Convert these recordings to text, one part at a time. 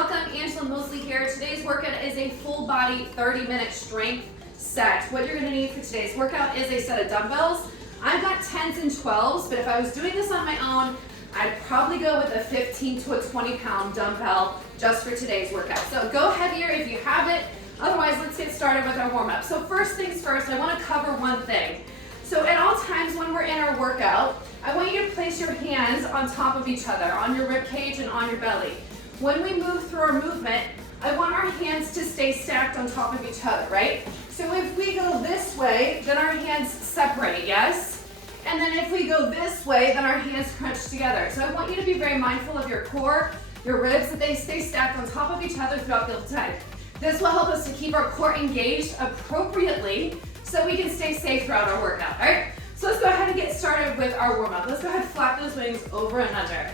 welcome. Angela Mosley here. Today's workout is a full body 30-minute strength set. What you're gonna need for today's workout is a set of dumbbells. I've got 10s and 12s, but if I was doing this on my own, I'd probably go with a 15 to a 20-pound dumbbell just for today's workout. So go heavier if you have it. Otherwise, let's get started with our warm-up. So first things first, I wanna cover one thing. So at all times when we're in our workout, I want you to place your hands on top of each other, on your rib cage and on your belly. When we move through our movement, I want our hands to stay stacked on top of each other, right? So if we go this way, then our hands separate, yes? And then if we go this way, then our hands crunch together. So I want you to be very mindful of your core, your ribs, that they stay stacked on top of each other throughout the whole time. This will help us to keep our core engaged appropriately so we can stay safe throughout our workout, all right? So let's go ahead and get started with our warm-up. Let's go ahead and flap those wings over and under.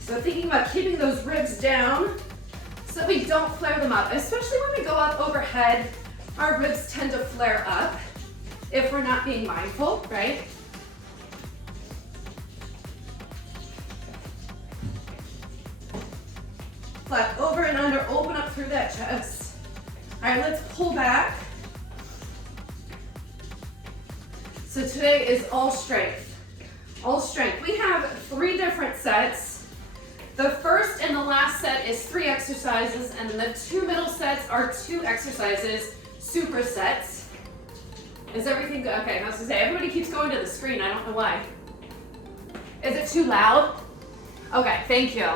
So thinking about keeping those ribs down so we don't flare them up, especially when we go up overhead, our ribs tend to flare up if we're not being mindful, right? Flap over and under, open up through that chest. All right, let's pull back. So today is all strength, all strength. We have 3 different sets. The first and the last set is 3 exercises, and then the 2 middle sets are 2 exercises, supersets. Is everything good? Okay, I was gonna say, everybody keeps going to the screen, I don't know why. Is it too loud? Okay, thank you.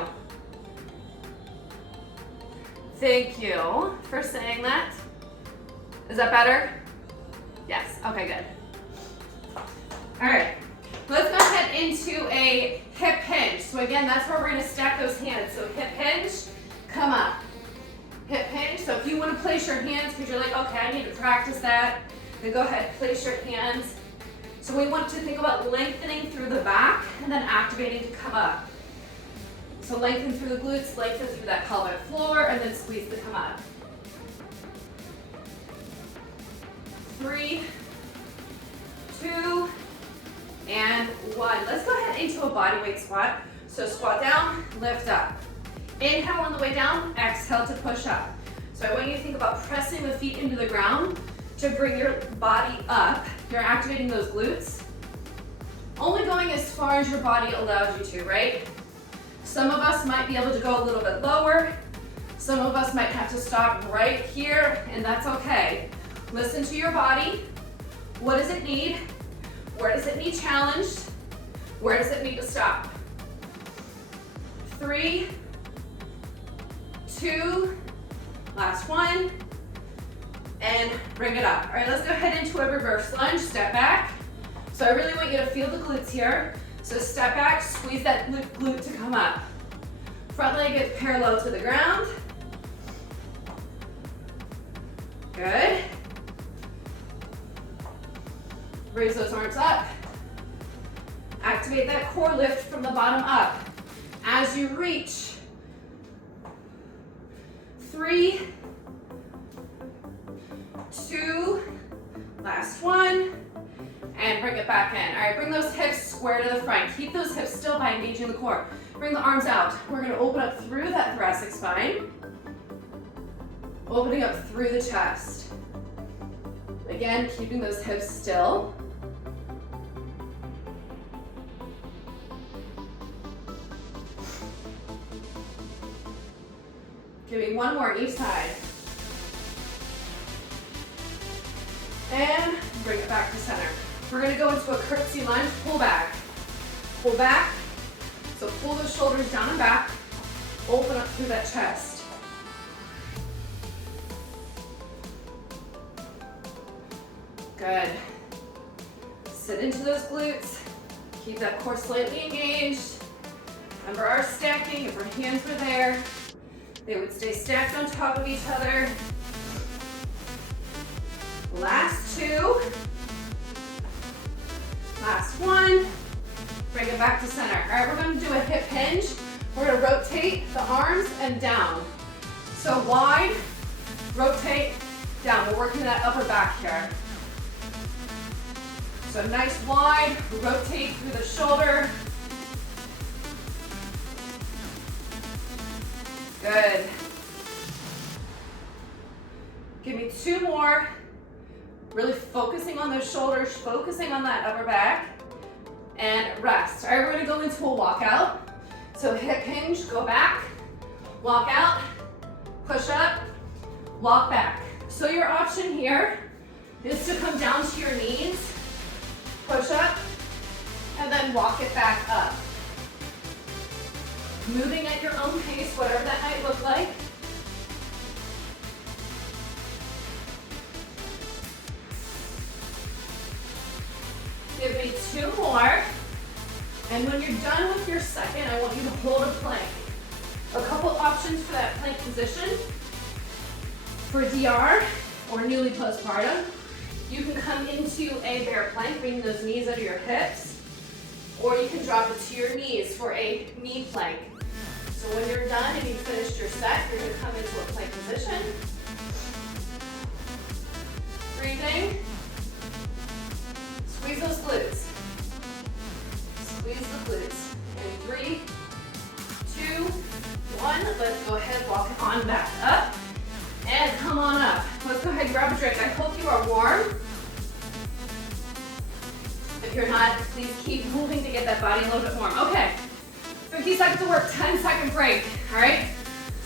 Thank you for saying that. Is that better? Yes, okay, good. All right, let's go ahead into a hip hinge. So again, that's where we're gonna stack those hands. So hip hinge, come up. Hip hinge, so if you wanna place your hands, because you're like, okay, I need to practice that, then go ahead, place your hands. So we want to think about lengthening through the back and then activating to come up. So lengthen through the glutes, lengthen through that pelvic floor, and then squeeze to come up. 3, 2, and 1. Let's go ahead into a bodyweight squat. So squat down, lift up. Inhale on the way down, exhale to push up. So I want you to think about pressing the feet into the ground to bring your body up. You're activating those glutes. Only going as far as your body allows you to, right? Some of us might be able to go a little bit lower. Some of us might have to stop right here, and that's okay. Listen to your body. What does it need? Where does it need challenged? Where does it need to stop? 3, 2, last 1, and bring it up. All right, let's go ahead into a reverse lunge, step back. So I really want you to feel the glutes here. So step back, squeeze that glute to come up. Front leg is parallel to the ground. Good. Raise those arms up. Activate that core lift from the bottom up. As you reach, 3, 2, last 1, and bring it back in. All right, bring those hips square to the front. Keep those hips still by engaging the core. Bring the arms out. We're gonna open up through that thoracic spine, opening up through the chest. Again, keeping those hips still. Give me 1 more each side. And bring it back to center. We're gonna go into a curtsy lunge, pull back. Pull back. So pull those shoulders down and back. Open up through that chest. Good. Sit into those glutes. Keep that core slightly engaged. Remember our stacking, if our hands were there, they would stay stacked on top of each other. Last 2. Last 1. Bring it back to center. All right, we're gonna do a hip hinge. We're gonna rotate the arms and down. So wide, rotate, down. We're working that upper back here. So nice wide, rotate through the shoulder. 2 more. Really focusing on those shoulders, focusing on that upper back, and rest. All right, we're gonna go into a walkout. So hip hinge, go back, walk out, push up, walk back. So your option here is to come down to your knees, push up, and then walk it back up. Moving at your own pace, whatever that might look like. Give me 2 more. And when you're done with your second, I want you to hold a plank. A couple options for that plank position. For DR or newly postpartum, you can come into a bear plank, bringing those knees under your hips, or you can drop it to your knees for a knee plank. So when you're done and you've finished your set, you're gonna come into a plank position. Breathing. Squeeze those glutes. Squeeze the glutes. In 3, 2, 1. Let's go ahead, walk it on back up. And come on up. Let's go ahead and grab a drink. I hope you are warm. If you're not, please keep moving to get that body a little bit warm. Okay, 50 seconds to work, 10-second break, all right?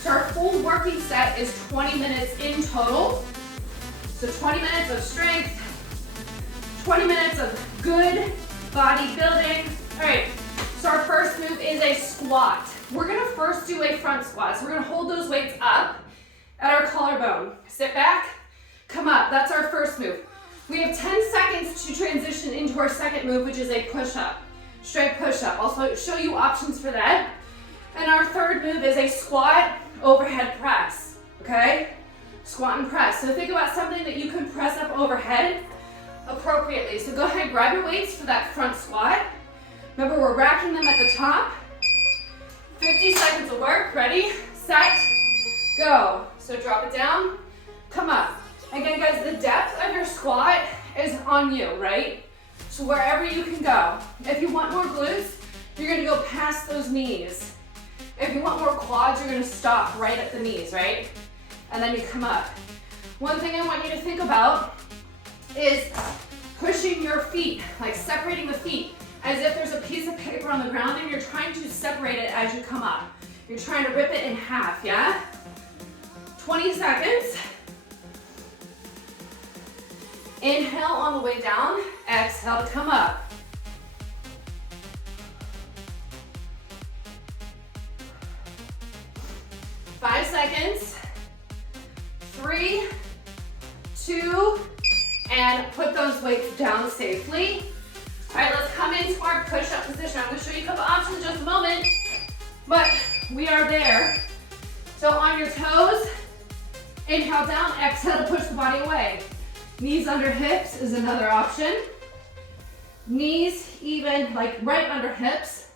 So our full working set is 20 minutes in total. So 20 minutes of strength, 20 minutes of good body building. All right, so our first move is a squat. We're gonna first do a front squat. So we're gonna hold those weights up at our collarbone. Sit back, come up. That's our first move. We have 10 seconds to transition into our second move, which is a push-up. Straight push-up. I'll show you options for that. And our third move is a squat overhead press, okay? Squat and press. So think about something that you can press up overhead appropriately. So go ahead, grab your weights for that front squat. Remember, we're racking them at the top. 50 seconds of work. Ready, set, go. So drop it down, come up. Again, guys, the depth of your squat is on you, right? So wherever you can go. If you want more glutes, you're gonna go past those knees. If you want more quads, you're gonna stop right at the knees, right? And then you come up. One thing I want you to think about is pushing your feet, like separating the feet, as if there's a piece of paper on the ground and you're trying to separate it as you come up. You're trying to rip it in half, yeah? 20 seconds. Inhale on the way down, exhale to come up. Five seconds. 3, 2, and put those weights down safely. All right, let's come into our push-up position. I'm gonna show you a couple options in just a moment, but we are there. So on your toes, inhale down, exhale to push the body away. Knees under hips is another option. Knees even like right under hips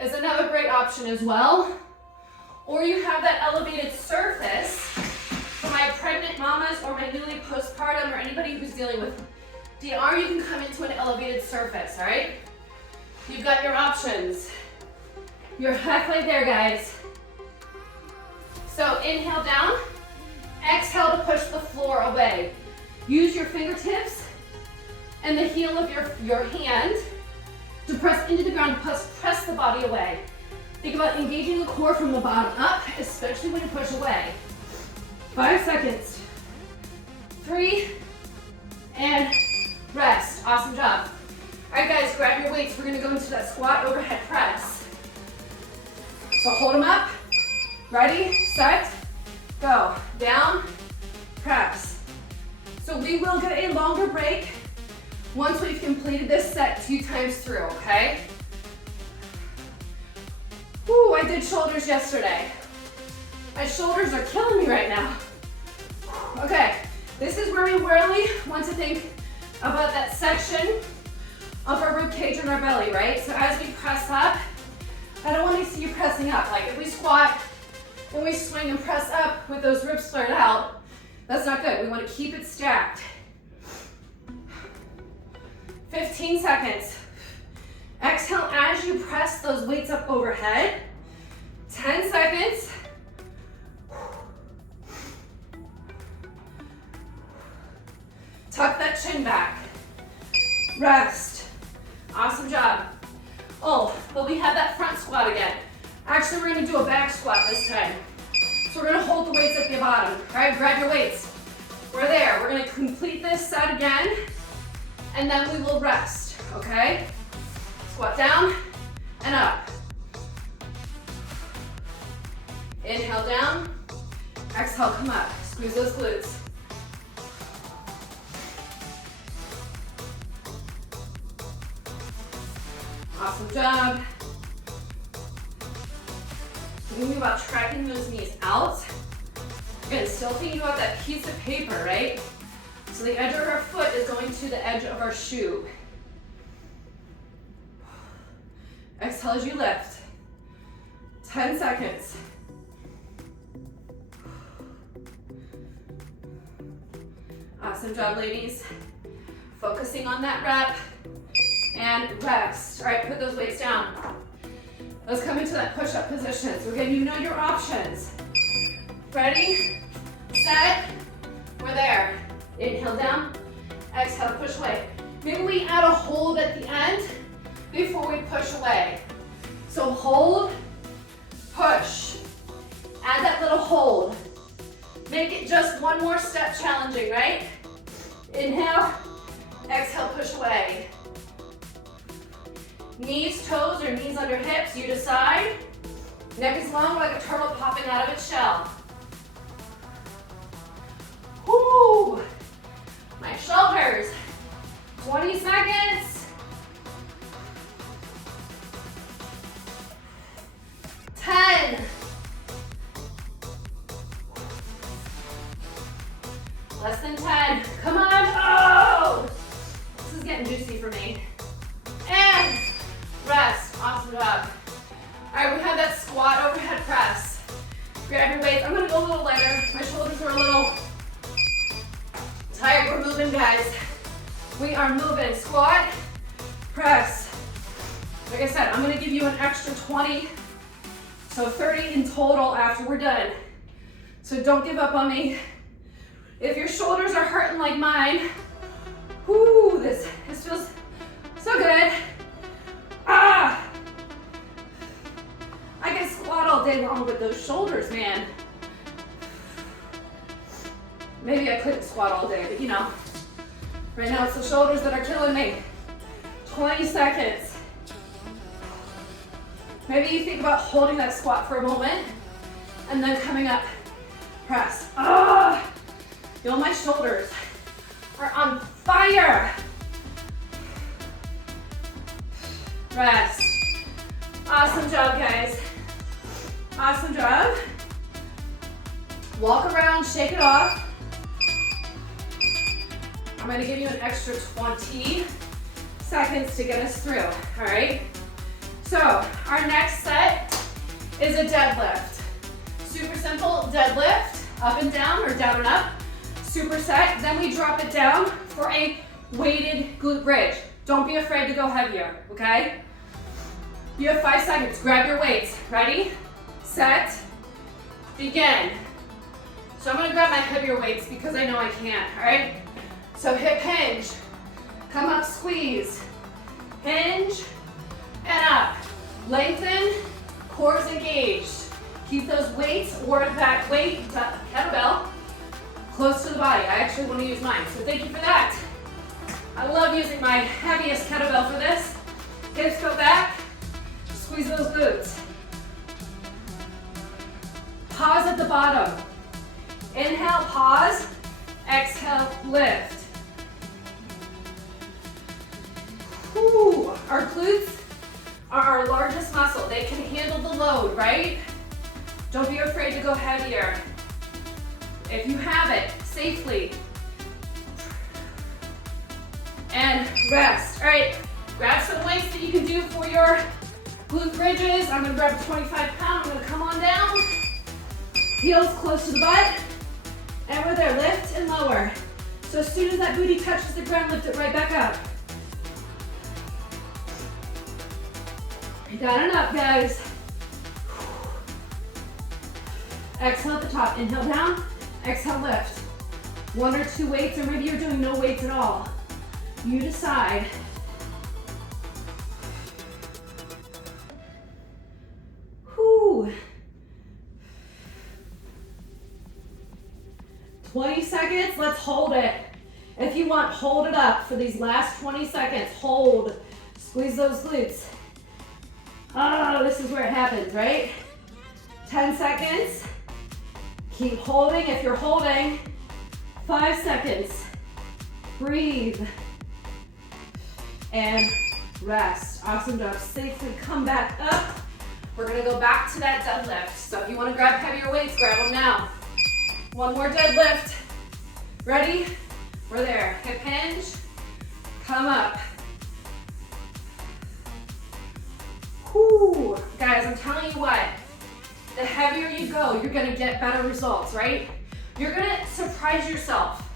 is another great option as well. Or you have that elevated surface for my pregnant mamas or my newly postpartum or anybody who's dealing with DR, you can come into an elevated surface, all right? You've got your options. You're halfway there, guys. So inhale down, exhale to push the floor away. Use your fingertips and the heel of your hand to press into the ground, press the body away. Think about engaging the core from the bottom up, especially when you push away. 5 seconds. 3, and rest. Awesome job. All right, guys, grab your weights. We're gonna go into that squat overhead press. So hold them up. Ready, set, go. Down, press. So we will get a longer break once we've completed this set 2 times through, okay? Whew, I did shoulders yesterday. My shoulders are killing me right now. Okay, this is where we really want to think about that section of our rib cage and our belly, right? So as we press up, I don't want to see you pressing up. Like if we squat and we swing and press up with those ribs flared out, that's not good. We want to keep it stacked. 15 seconds. Exhale as you press those weights up overhead. 10 seconds. rest. Awesome job. Oh, but we have that front squat again. Actually, we're gonna do a back squat this time. So we're gonna hold the weights at the bottom. All right, grab your weights. We're there. We're gonna complete this set again, and then we will rest, okay? Squat down and up. Inhale down, exhale, come up. Squeeze those glutes. Awesome job. Thinking about tracking those knees out. Again, still thinking about that piece of paper, right? So the edge of our foot is going to the edge of our shoe. Exhale as you lift. 10 seconds. Awesome job, ladies. Focusing on that rep and rest. All right, put those weights down. Let's come into that push-up position. So again, you know your options. Ready, set, we're there. Inhale down, exhale, push away. Maybe we add a hold at the end before we push away. So hold, push. Add that little hold. Make it just one more step challenging, right? Inhale, exhale, push away. Knees, toes, or knees under hips, you decide. Neck is long like a turtle popping out of its shell. Whoo! My shoulders. 20 seconds. 10. Less than 10. Come on. Oh! This is getting juicy for me. And rest. Awesome job. All right, we have that squat overhead press. Grab your weights. I'm going to go a little lighter. My shoulders are a little tired. We're moving, guys. We are moving. Squat, press. Like I said, I'm going to give you an extra 20, so 30 in total after we're done. So don't give up on me. If your shoulders are hurting like mine, whoo, this feels so good. Ah! I can squat all day long with those shoulders, man. Maybe I couldn't squat all day, but you know, right now it's the shoulders that are killing me. 20 seconds. Maybe you think about holding that squat for a moment and then coming up, press. Ah! Feel my shoulders are on fire. Rest. Awesome job, guys. Awesome job. Walk around, shake it off. I'm gonna give you an extra 20 seconds to get us through, all right? So our next set is a deadlift. Super simple deadlift, up and down or down and up. Super set, then we drop it down for a weighted glute bridge. Don't be afraid to go heavier, okay? You have 5 seconds, grab your weights. Ready, set, begin. So I'm gonna grab my heavier weights because I know I can't, all right? So hip hinge, come up, squeeze, hinge, and up. Lengthen, cores engaged. Keep those weights or that weight, kettlebell, close to the body. I actually want to use mine, so thank you for that. I love using my heaviest kettlebell for this. Hips go back, squeeze those glutes. Pause at the bottom. Inhale, pause, exhale, lift. Whew. Our glutes are our largest muscle. They can handle the load, right? Don't be afraid to go heavier. If you have it, safely. And rest. All right, grab some weights that you can do for your glute bridges. I'm gonna grab a 25 pound, I'm gonna come on down. Heels close to the butt. And we're there, lift and lower. So as soon as that booty touches the ground, lift it right back up. Down and up, guys. Exhale at the top, inhale down, exhale lift. 1 or 2 weights, or maybe you're doing no weights at all. You decide. 20 seconds, let's hold it. If you want, hold it up for these last 20 seconds. Hold, squeeze those glutes. Oh, this is where it happens, right? 10 seconds. Keep holding if you're holding. 5 seconds. Breathe. And rest. Awesome job. Safely come back up. We're gonna go back to that deadlift. So if you wanna grab heavier weights, grab them now. One more deadlift. Ready? We're there. Hip hinge. Come up. Whew. Guys, I'm telling you what. The heavier you go, you're gonna get better results, right? You're gonna surprise yourself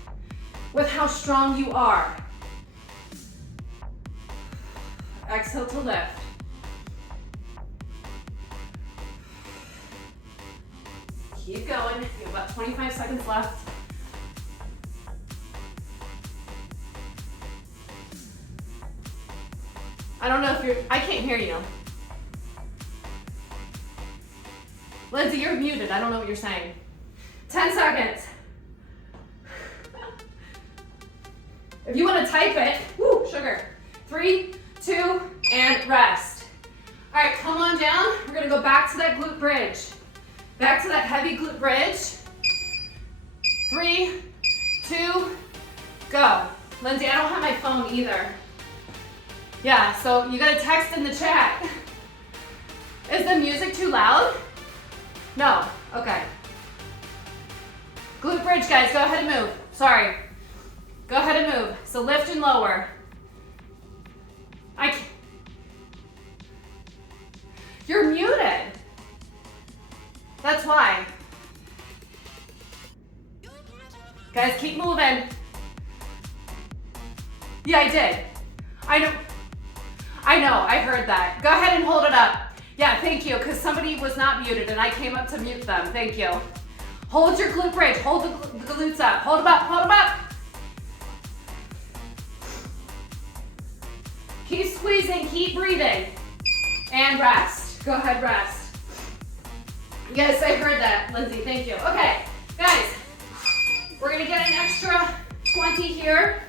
with how strong you are. Exhale to lift. Keep going. You have about 25 seconds left. I don't know if I can't hear you. Lindsay, you're muted. I don't know what you're saying. 10 seconds. If you want to type it, woo, sugar. 3, 2, and rest. All right, come on down. We're gonna go back to that glute bridge. Back to that heavy glute bridge. 3, 2, go. Lindsay, I don't have my phone either. Yeah, so you gotta text in the chat. Is the music too loud? No, okay. Glute bridge, guys, go ahead and move. Sorry. Go ahead and move. So lift and lower. You're muted. That's why. Guys, keep moving. Yeah, I did. I know, I heard that. Go ahead and hold it up. Yeah, thank you, because somebody was not muted and I came up to mute them. Thank you. Hold your glute bridge. Hold the glutes up. Hold them up. Hold them up. Keep squeezing. Keep breathing. And rest. Go ahead, rest. Yes, I heard that, Lindsay. Thank you. Okay, guys, we're going to get an extra 20 here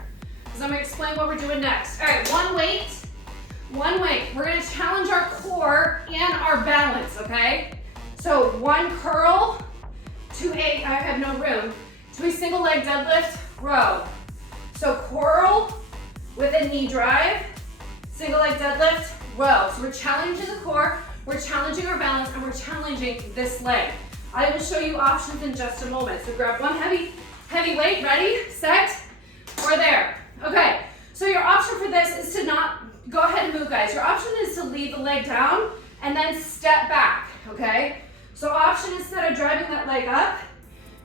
because I'm going to explain what we're doing next. All right, one weight. We're going to challenge our core and our balance, okay? So one curl to I have no room, to a single leg deadlift row. So curl with a knee drive, single leg deadlift row. So we're challenging the core, we're challenging our balance, and we're challenging this leg. I will show you options in just a moment. So grab one heavy weight, ready, set, we're there. Okay, so your option for this is to not, go ahead and move, guys. Your option is to leave the leg down and then step back, okay? So option, instead of driving that leg up,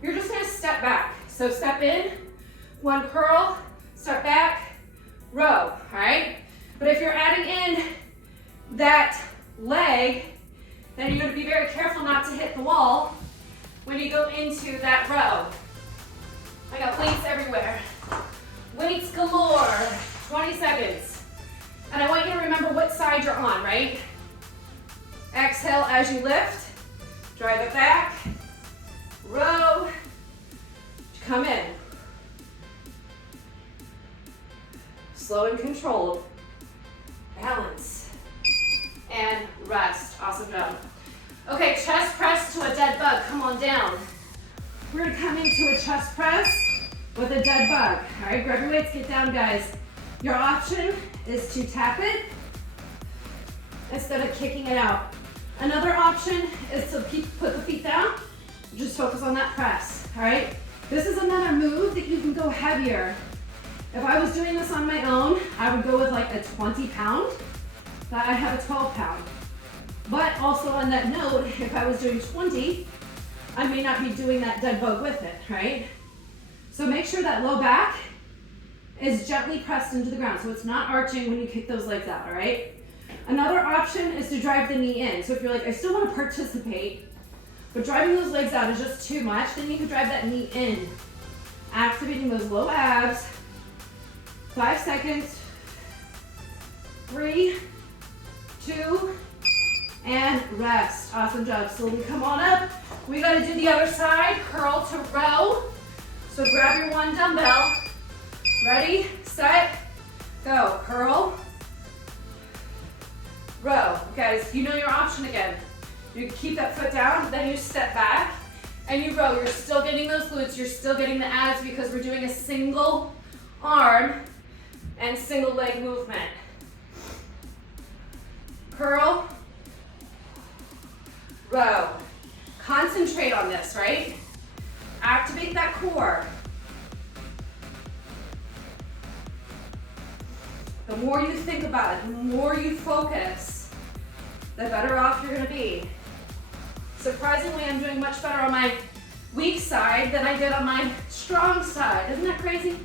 you're just gonna step back. So step in, one curl, step back, row, all right? But if you're adding in that leg, then you're gonna be very careful not to hit the wall when you go into that row. I got weights everywhere. Weights galore, 20 seconds. And I want you to remember what side you're on, right? Exhale as you lift, drive it back, row, come in. Slow and controlled, balance, and rest. Awesome job. Okay, chest press to a dead bug, come on down. We're gonna come into a chest press with a dead bug. All right, grab your weights, get down, guys. Your option is to tap it instead of kicking it out. Another option is to put the feet down, just focus on that press, all right? This is another move that you can go heavier. If I was doing this on my own, I would go with like a 20 pound, but I have a 12 pound. But also on that note, if I was doing 20, I may not be doing that dead bug with it, right? So make sure that low back is gently pressed into the ground, so it's not arching when you kick those legs out, all right? Another option is to drive the knee in. So if you're like, I still want to participate, but driving those legs out is just too much, then you can drive that knee in, activating those low abs. 5 seconds. 3, 2, and rest. Awesome job. Slowly come on up. We got to do the other side, curl to row. So grab your one dumbbell. Ready, set, go. Curl, row. Guys, you know your option again. You keep that foot down, then you step back and you row. You're still getting those glutes, you're still getting the abs because we're doing a single arm and single leg movement. Curl, row. Concentrate on this, right? Activate that core. The more you think about it, the more you focus, the better off you're gonna be. Surprisingly, I'm doing much better on my weak side than I did on my strong side. Isn't that crazy?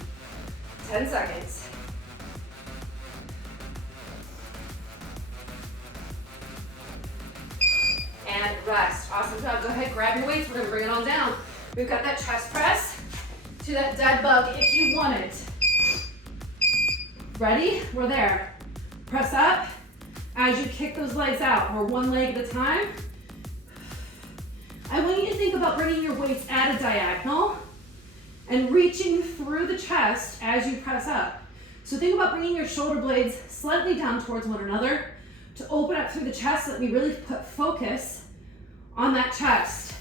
10 seconds. And rest. Awesome job. Go ahead, grab your weights. We're gonna bring it on down. We've got that chest press to that dead bug if you want it. Ready? We're there. Press up as you kick those legs out. We're one leg at a time. I want you to think about bringing your weights at a diagonal and reaching through the chest as you press up. So think about bringing your shoulder blades slightly down towards one another to open up through the chest. Let me really put focus on that chest.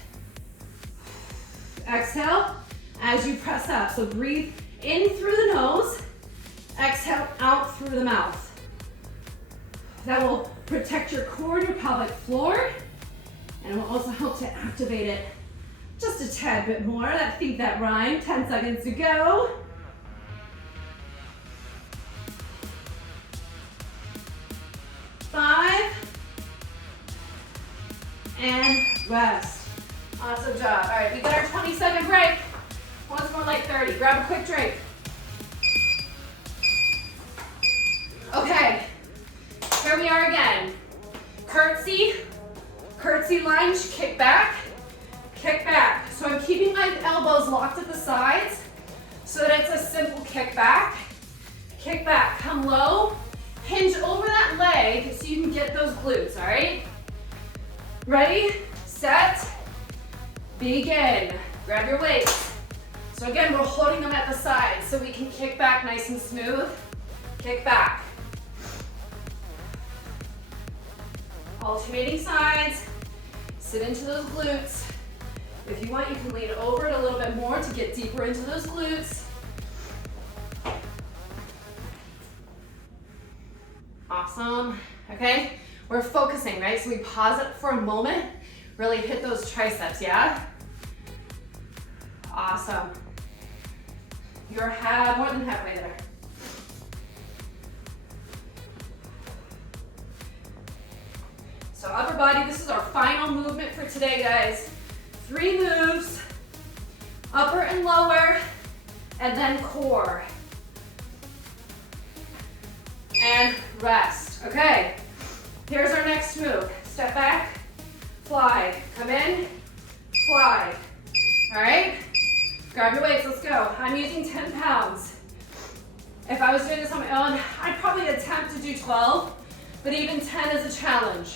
Exhale as you press up. So breathe in through the nose. Exhale out through the mouth. That will protect your core and your pelvic floor, and it will also help to activate it just a tad bit more. I think that rhymed. 10 seconds to go. Five. And rest. Awesome job. All right, we got our 20-second break. One's more like 30. Grab a quick drink. Okay, here we are again. Curtsy, curtsy lunge, kick back, kick back. So I'm keeping my elbows locked at the sides so that it's a simple kick back, come low, hinge over that leg so you can get those glutes, all right? Ready, set, begin. Grab your weights. So again, we're holding them at the sides so we can kick back nice and smooth, kick back. Alternating sides, sit into those glutes. If you want, you can lean over it a little bit more to get deeper into those glutes. Awesome, okay? We're focusing, right? So we pause it for a moment, really hit those triceps, yeah? Awesome. You're more than halfway there. So upper body, this is our final movement for today, guys. 3 moves, upper and lower, and then core. And rest. Okay, here's our next move. Step back, fly. Come in, fly. All right, grab your weights, let's go. I'm using 10 pounds. If I was doing this on my own, I'd probably attempt to do 12, but even 10 is a challenge.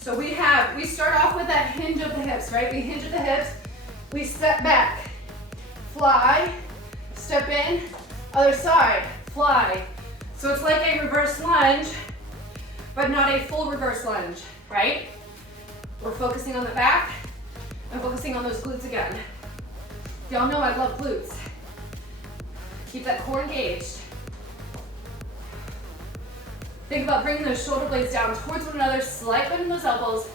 So we start off with that hinge of the hips, right? We hinge at the hips, we step back, fly, step in, other side, fly. So it's like a reverse lunge, but not a full reverse lunge, right? We're focusing on the back and focusing on those glutes again. Y'all know I love glutes. Keep that core engaged. Think about bringing those shoulder blades down towards one another, slight bend in those elbows.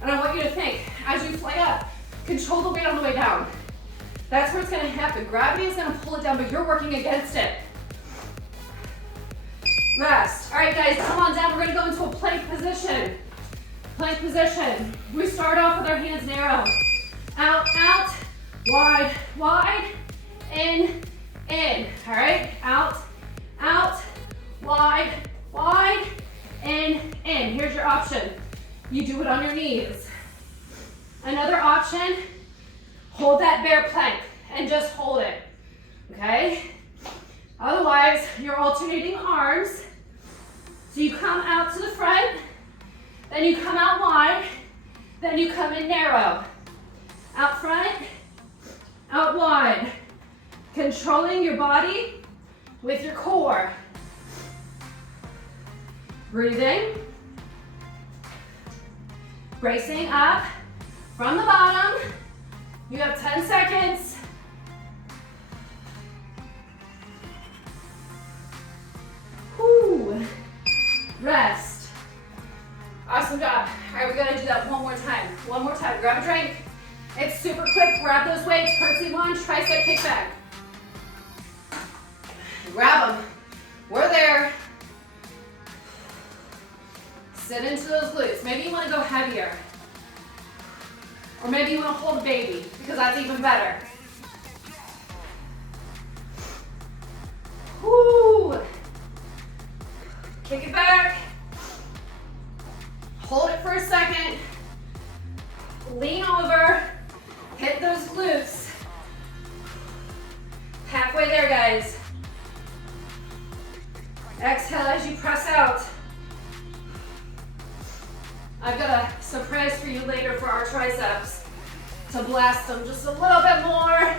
And I want you to think, as you fly up, control the weight on the way down. That's where it's gonna happen. Gravity is gonna pull it down, but you're working against it. Rest. All right, guys, come on down. We're gonna go into a plank position. Plank position. We start off with our hands narrow. Out, out, wide, wide, in, in. All right, out, out, wide, wide, in. Here's your option. You do it on your knees. Another option, hold that bear plank and just hold it, okay? Otherwise, you're alternating arms. So you come out to the front, then you come out wide, then you come in narrow. Out front, out wide. Controlling your body with your core. Breathing. Bracing up from the bottom. You have 10 seconds. Whoo. Rest. Awesome job. All right, we're gonna do that one more time. One more time. Grab a drink. It's super quick. Grab those weights. Curtsy lunge, tricep kickback. Grab them. We're there. Sit into those glutes. Maybe you want to go heavier. Or maybe you want to hold a baby, because that's even better. Woo! Kick it back. Hold it for a second. Lean over. Hit those glutes. Halfway there, guys. Exhale as you press out. I've got a surprise for you later for our triceps to blast them just a little bit more.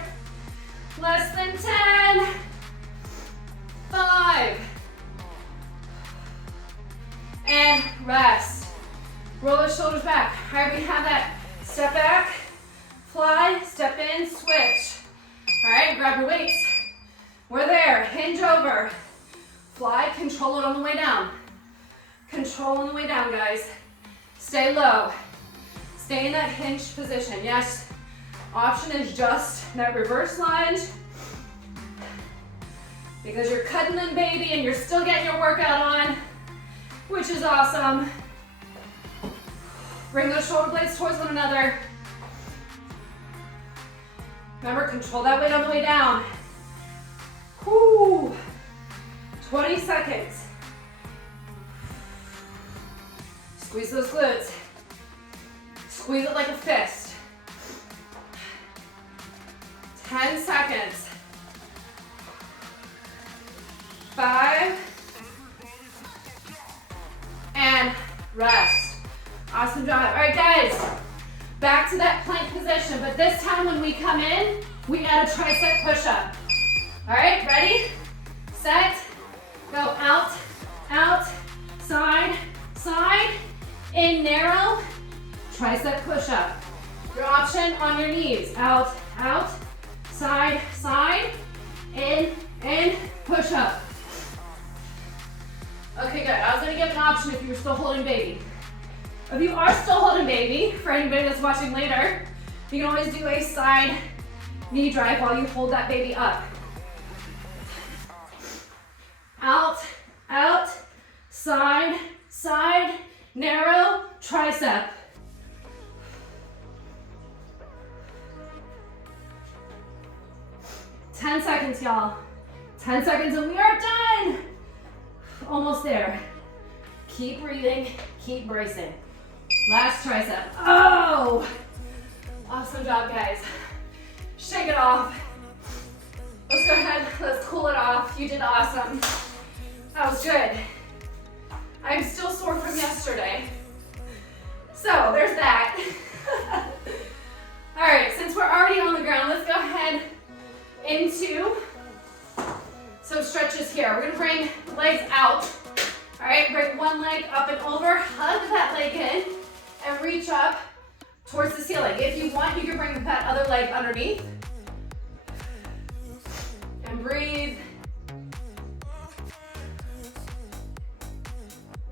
Less than 10. 5. And rest. Roll the shoulders back. All right, we have that step back, fly, step in, switch. All right, grab your weights. We're there. Hinge over. Fly, control it on the way down. Control on the way down, guys. Stay low. Stay in that hinged position. Yes, option is just that reverse lunge because you're cutting them, baby, and you're still getting your workout on, which is awesome. Bring those shoulder blades towards one another. Remember, control that weight on the way down. Whoo. 20 seconds. Squeeze those glutes. Squeeze it like a fist. 10 seconds. 5. And rest. Awesome job. All right, guys. Back to that plank position, but this time when we come in, we add a tricep push-up. All right, ready, set, go out, out, side, side, in narrow, tricep push-up. Your option on your knees, out, out, side, side, in, push-up. Okay, good. I was gonna give an option if you were still holding baby. If you are still holding baby, for anybody that's watching later, you can always do a side knee drive while you hold that baby up. Out, out, side, side, narrow, tricep. Ten seconds, y'all. 10 seconds and we are done. Almost there. Keep breathing, keep bracing. Last tricep. Oh! Awesome job, guys. Shake it off. Let's go ahead, let's cool it off. You did awesome. That was good. I'm still sore from yesterday. So there's that. All right, since we're already on the ground, let's go ahead into some stretches here. We're gonna bring the legs out. All right, bring one leg up and over, hug that leg in, and reach up towards the ceiling. If you want, you can bring that other leg underneath. And breathe.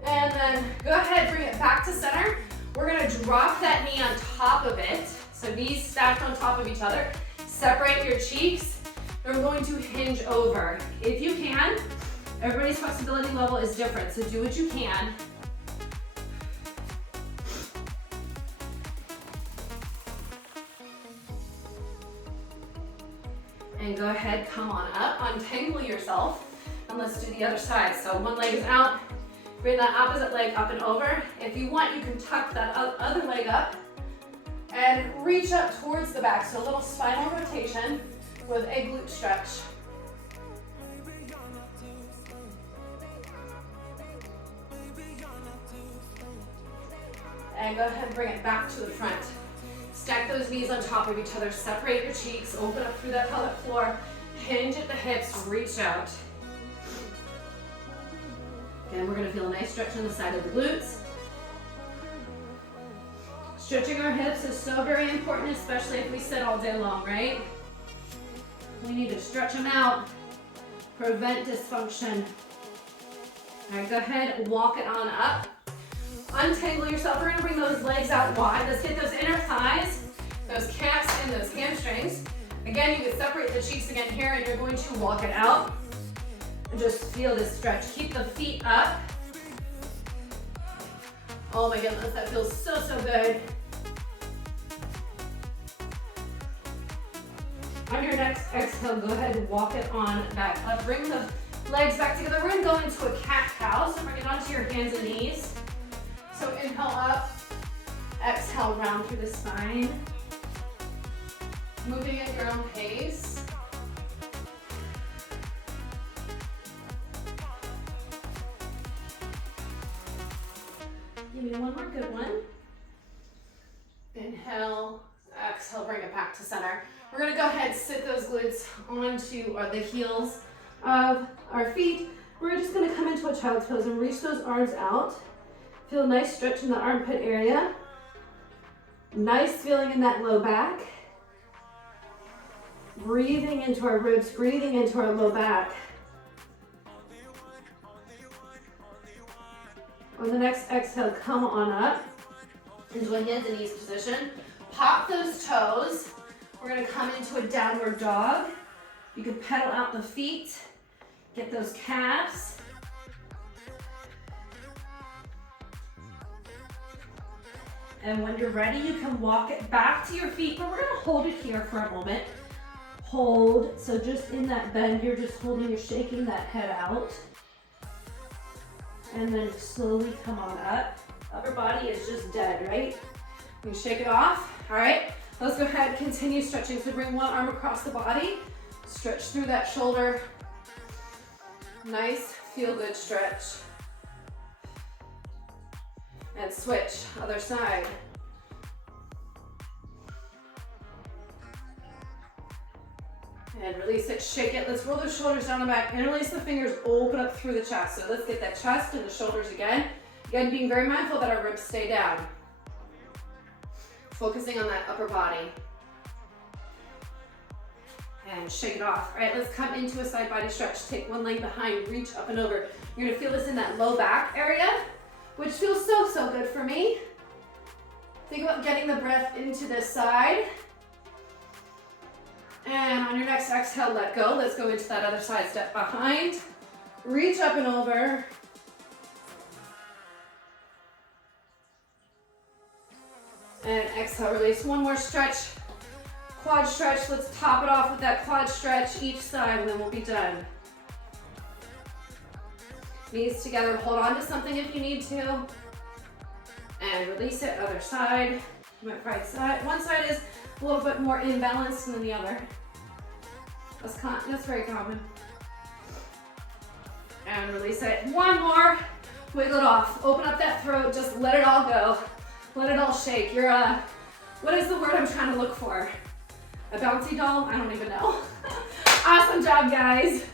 And then go ahead, bring it back to center. We're gonna drop that knee on top of it. So knees stacked on top of each other. Separate your cheeks. We're going to hinge over. If you can, everybody's flexibility level is different, so do what you can. And go ahead, come on up, untangle yourself, and let's do the other side. So one leg is out, bring that opposite leg up and over. If you want, you can tuck that other leg up and reach up towards the back. So a little spinal rotation with a glute stretch. And go ahead and bring it back to the front. Stack those knees on top of each other. Separate your cheeks. Open up through that pelvic floor. Hinge at the hips. Reach out. Again, we're going to feel a nice stretch on the side of the glutes. Stretching our hips is so very important, especially if we sit all day long, right? We need to stretch them out. Prevent dysfunction. All right, go ahead, walk it on up. Untangle yourself. We're gonna bring those legs out wide. Let's get those inner thighs, those calves, and those hamstrings. Again, you can separate the cheeks again here, and you're going to walk it out. And just feel this stretch. Keep the feet up. Oh my goodness, that feels so, so good. On your next exhale, go ahead and walk it on back up. Bring the legs back together. We're gonna go into a cat-cow, so bring it onto your hands and knees. So inhale up, exhale round through the spine. Moving at your own pace. Give me one more good one. Inhale, exhale, bring it back to center. We're gonna go ahead, sit those glutes onto the heels of our feet. We're just gonna come into a child's pose and reach those arms out. Feel a nice stretch in the armpit area. Nice feeling in that low back. Breathing into our ribs, breathing into our low back. On the next exhale, come on up into a hands and knees position. Pop those toes. We're gonna come into a downward dog. You can pedal out the feet, get those calves. And when you're ready, you can walk it back to your feet, but we're gonna hold it here for a moment. Hold, so just in that bend, you're just holding, you're shaking that head out. And then slowly come on up. Upper body is just dead, right? You shake it off, all right? Let's go ahead, continue stretching. So bring one arm across the body, stretch through that shoulder. Nice, feel good stretch. And switch, other side. And release it, shake it. Let's roll the shoulders down the back, interlace the fingers, open up through the chest. So let's get that chest and the shoulders again. Again, being very mindful that our ribs stay down. Focusing on that upper body. And shake it off. All right, let's come into a side body stretch. Take one leg behind, reach up and over. You're gonna feel this in that low back area, which feels so, so good for me. Think about getting the breath into this side. And on your next exhale, let go. Let's go into that other side, step behind. Reach up and over. And exhale, release. One more stretch, quad stretch. Let's top it off with that quad stretch each side, and then we'll be done. Knees together, hold on to something if you need to. And release it, other side. Right side. One side is a little bit more imbalanced than the other. That's very common. And release it. One more. Wiggle it off. Open up that throat. Just let it all go. Let it all shake. You're what is the word I'm trying to look for? A bouncy doll? I don't even know. Awesome job, guys.